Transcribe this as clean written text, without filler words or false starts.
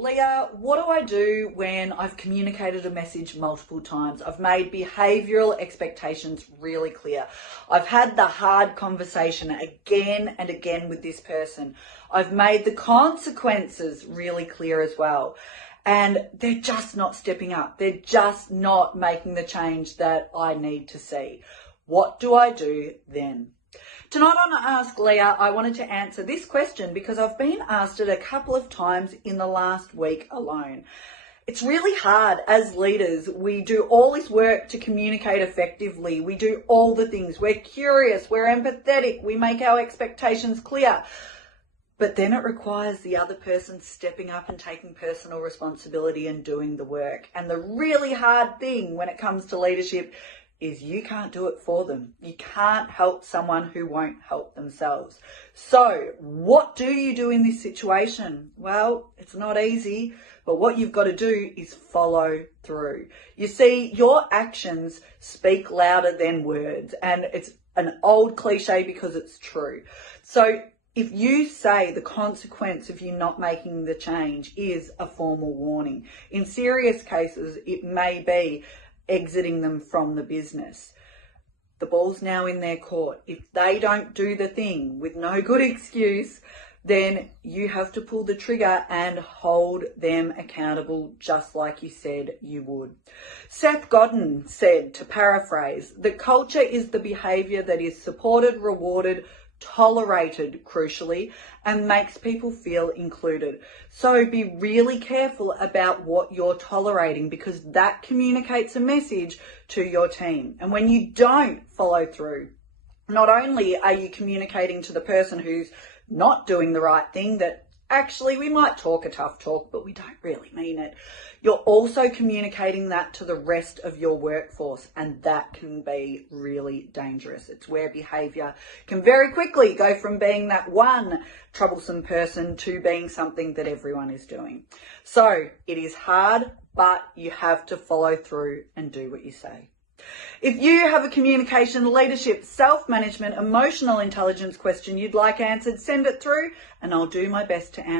Leah, what do I do when I've communicated a message multiple times? I've made behavioural expectations really clear. I've had the hard conversation again and again with this person. I've made the consequences really clear as well. And they're just not stepping up. They're just not making the change that I need to see. What do I do then? Tonight on Ask Leah, I wanted to answer this question because I've been asked it a couple of times in the last week alone. It's really hard as leaders. We do all this work to communicate effectively. We do all the things. We're curious, we're empathetic, we make our expectations clear. But then it requires the other person stepping up and taking personal responsibility and doing the work. And the really hard thing when it comes to leadership is you can't do it for them. You can't help someone who won't help themselves. So what do you do in this situation? Well, it's not easy, but what you've got to do is follow through. You see, your actions speak louder than words, and it's an old cliche because it's true. So if you say the consequence of you not making the change is a formal warning, in serious cases, it may be exiting them from the business. The ball's now in their court. If they don't do the thing with no good excuse, then you have to pull the trigger and hold them accountable just like you said you would. Seth Godin said, to paraphrase, that culture is the behaviour that is supported, rewarded, tolerated, crucially, and makes people feel included. So be really careful about what you're tolerating, because that communicates a message to your team. And when you don't follow through, not only are you communicating to the person who's not doing the right thing that actually we might talk a tough talk, but we don't really mean it. You're also communicating that to the rest of your workforce, and that can be really dangerous. It's where behaviour can very quickly go from being that one troublesome person to being something that everyone is doing. So it is hard, but you have to follow through and do what you say. If you have a communication, leadership, self-management, emotional intelligence question you'd like answered, send it through and I'll do my best to answer.